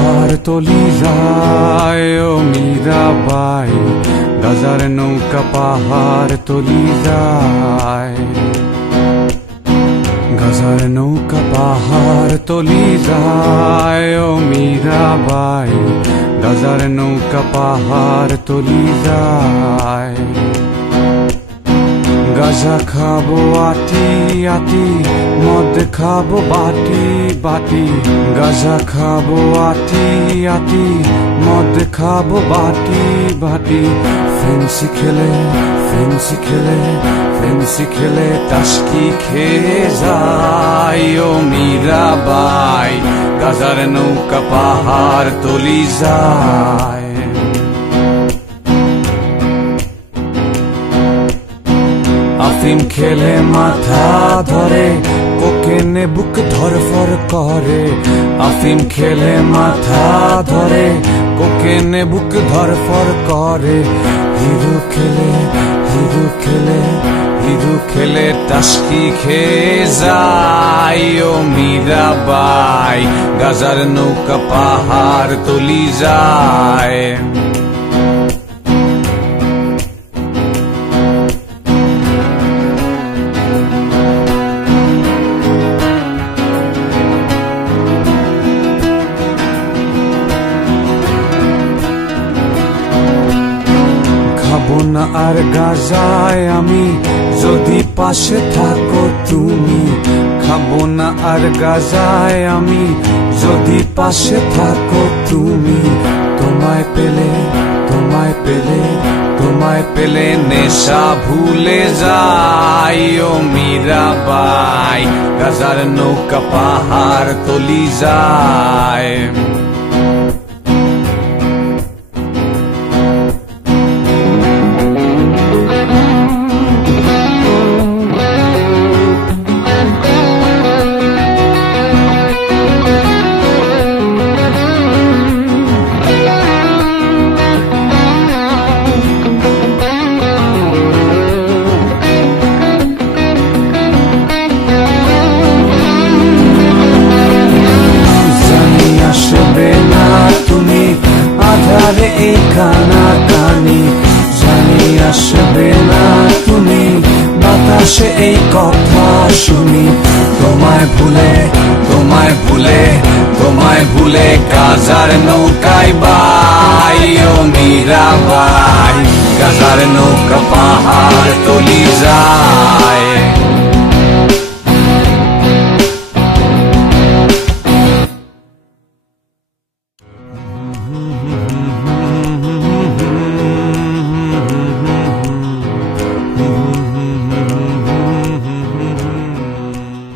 পাহাড় তলি যায় ও মীরাবাই, গাজার নৌকা পাহাড় তলি যায়। গাজার নৌকা পাহাড় তলি যায় ও মীরাবাই, গাজার নৌকা পাহাড় তলি যায়। গাজা খাবো আটি আটি, মদ খাবো বাটি বাটি। গাজা খাবো আটি আটি, মদ খাবো বাটি বাটি। ফেন্সি খেলে ফেন্সি খেলে ফেন্সি খেলে টাসকি খেয়ে যায় ও মীরাবাই, গাজার নৌকা পাহাড় তলি যায়। আফিম খেলে মাথা ধরে, কোকেনে বুক ধরফর করে। আফিম খেলে মাথা ধরে, কোকেনে বুক ধরফর করে। হিরো খেলে হিরো খেলে হিরো খেলে টাসকি খেয়ে যায় ও মীরাবাই, গাজার নৌকা পাহাড় তলি যায়। খাবো না আর গাজায় আমি, যদি পাশে থাকো তুমি। খাবো না আর গাজায় আমি, যদি পাশে থাকো তুমি। তোমায় পেলে তোমায় পেলে তোমায় পেলে নেশা ভুলে যাই ও মীরাবাই, গাজার নৌকা পাহাড় তলি যায়। আধারে এই কানাকানি, জানি আসবে না তুমি, বাতাসে এই কথা শুনি। তোমায় ভুলে তোমায় ভুলে তোমায় ভুলে গাজার নৌকায় বাই ও মীরাবাই, গাজার নৌকা পাহাড় তলি যায়।